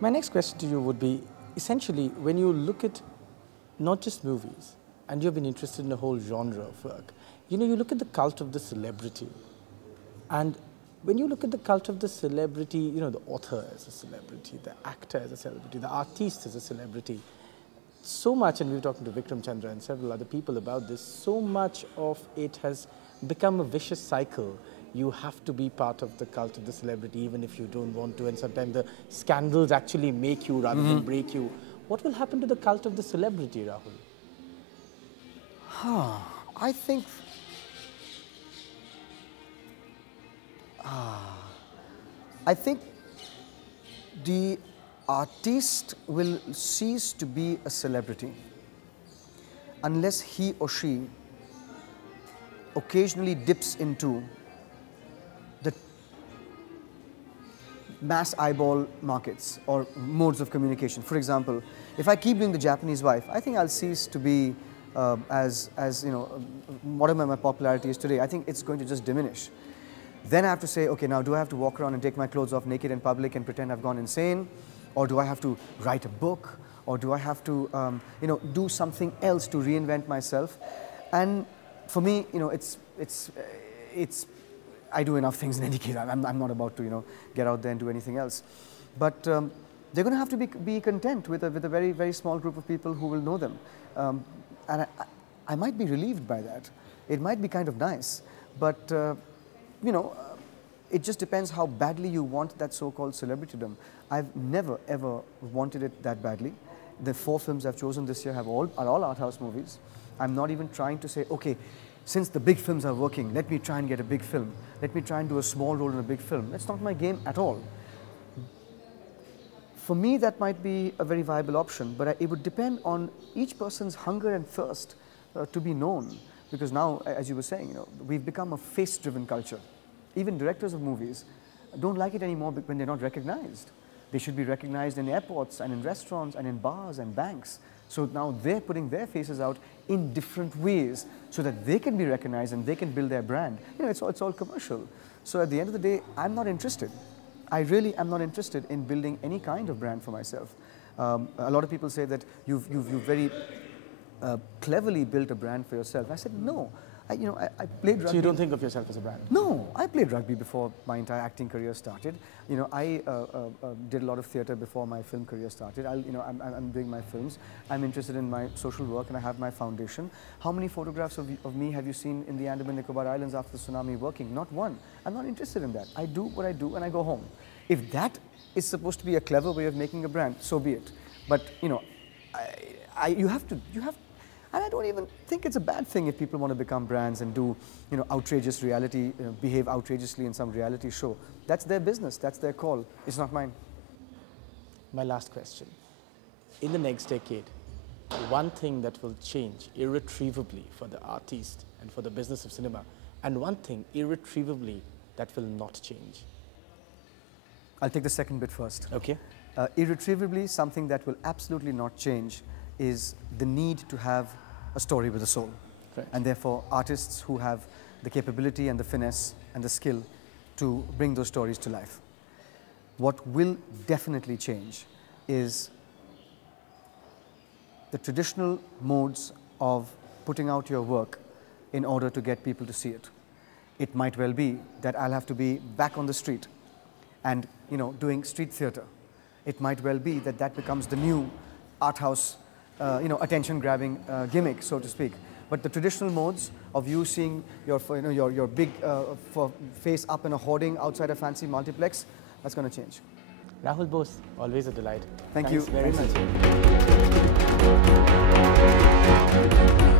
My next question to you would be, essentially, when you look at not just movies, and you've been interested in the whole genre of work, you look at the cult of the celebrity. And when you look at the cult of the celebrity, the author as a celebrity, the actor as a celebrity, the artist as a celebrity, so much, and we were talking to Vikram Chandra and several other people about this, so much of it has become a vicious cycle. You have to be part of the cult of the celebrity even if you don't want to, and sometimes the scandals actually make you rather than break you. What will happen to the cult of the celebrity, Rahul? I think the artist will cease to be a celebrity unless he or she occasionally dips into the mass eyeball markets or modes of communication. For example, if I keep doing the Japanese wife, I think I'll cease to be whatever my popularity is today. I think it's going to just diminish. Then I have to say, okay, now do I have to walk around and take my clothes off naked in public and pretend I've gone insane? Or do I have to write a book? Or do I have to, do something else to reinvent myself? And for me, I do enough things in any case. I'm not about to, get out there and do anything else. But they're going to have to be content with a very, very small group of people who will know them. And I might be relieved by that. It might be kind of nice. But, it just depends how badly you want that so-called celebritydom. I've never, ever wanted it that badly. The 4 films I've chosen this year are all art house movies. I'm not even trying to say, okay, since the big films are working, let me try and get a big film. Let me try and do a small role in a big film. That's not my game at all. For me, that might be a very viable option, but it would depend on each person's hunger and thirst to be known. Because now, as you were saying, we've become a face-driven culture. Even directors of movies don't like it anymore when they're not recognized. They should be recognized in airports and in restaurants and in bars and banks. So now they're putting their faces out in different ways so that they can be recognized and they can build their brand. It's all commercial. So at the end of the day, I'm not interested. I really am not interested in building any kind of brand for myself. A lot of people say that you've very cleverly built a brand for yourself. I said, no. I played rugby. So you don't think of yourself as a brand? No, I played rugby before my entire acting career started. I did a lot of theatre before my film career started. I'm doing my films. I'm interested in my social work and I have my foundation. How many photographs of me have you seen in the Andaman Nicobar Islands after the tsunami working? Not one. I'm not interested in that. I do what I do and I go home. If that is supposed to be a clever way of making a brand, so be it. But you have to. And I don't even think it's a bad thing if people want to become brands and do, outrageous reality, behave outrageously in some reality show. That's their business. That's their call. It's not mine. My last question. In the next decade, one thing that will change irretrievably for the artist and for the business of cinema, and one thing irretrievably that will not change. I'll take the second bit first. Okay. Irretrievably, something that will absolutely not change is the need to have a story with a soul. Correct. And therefore, artists who have the capability and the finesse and the skill to bring those stories to life. What will definitely change is the traditional modes of putting out your work in order to get people to see it. It might well be that I'll have to be back on the street and, doing street theatre. It might well be that that becomes the new art house attention-grabbing gimmick, so to speak. But the traditional modes of you seeing your big face up in a hoarding outside a fancy multiplex, that's going to change. Rahul Bose, always a delight. Thanks you very much. much.